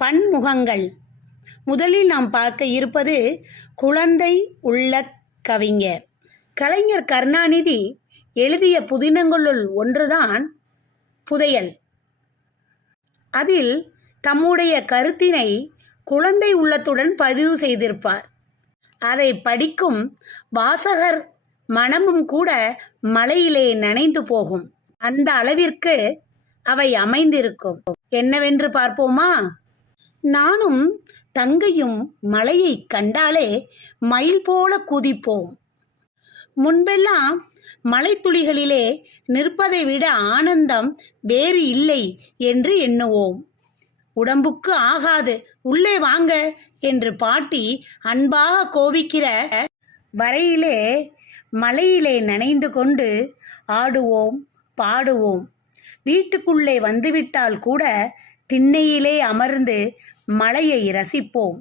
பன்முகங்கள். முதலில் நாம் பார்க்க இருப்பது குழந்தை உள்ள கவிஞர். கலைஞர் கருணாநிதி எழுதிய புதினங்களுள் ஒன்றுதான் புதையல். அதில் தம்முடைய கருத்தினை குழந்தை உள்ளத்துடன் பதிவு செய்திருப்பார். அதை படிக்கும் வாசகர் மனமும் கூட மழையிலே நனைந்து போகும். அந்த அளவிற்கு அவை அமைந்திருக்கும். என்னவென்று பார்ப்போமா? நானும் தங்கையும் மலையை கண்டாலே மயில் போல குதிப்போம். முன்பெல்லாம் மலைத்துளிகளிலே நிற்பதை விட ஆனந்தம் வேறு இல்லை என்று எண்ணுவோம். உடம்புக்கு ஆகாது, உள்ளே வாங்க என்று பாட்டி அன்பாக கோபிக்கிற வரையிலே மலையிலே நனைந்து கொண்டு ஆடுவோம், பாடுவோம். வீட்டுக்குள்ளே வந்துவிட்டால் கூட திண்ணையிலே அமர்ந்து மலையை ரசிப்போம்.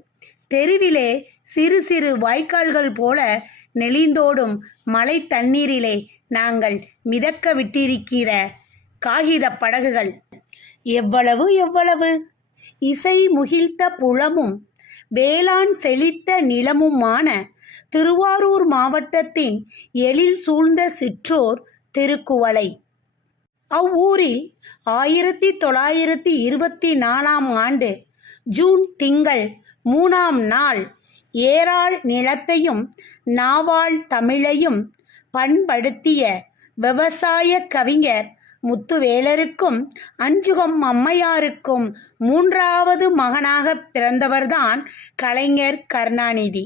தெருவிலே சிறு சிறு வாய்க்கால்கள் போல நெளிந்தோடும் மலை தண்ணீரிலே நாங்கள் மிதக்க விட்டிருக்கிற காகித படகுகள் எவ்வளவு எவ்வளவு! இசை முகிழ்த்த புலமும் வேளாண் செழித்த நிலமுமான திருவாரூர் மாவட்டத்தின் எழில் சூழ்ந்த சிற்றோர் திருக்குவளை. அவ்வூரில் 1924 ஆண்டு ஜூன் திங்கள் 3ஆம் நாள் ஏராள் நிலத்தையும் நாவாள் தமிழையும் பண்படுத்திய விவசாய கவிஞர் முத்துவேலருக்கும் அஞ்சுகம் அம்மையாருக்கும் 3வது மகனாக பிறந்தவர்தான் கலைஞர் கருணாநிதி.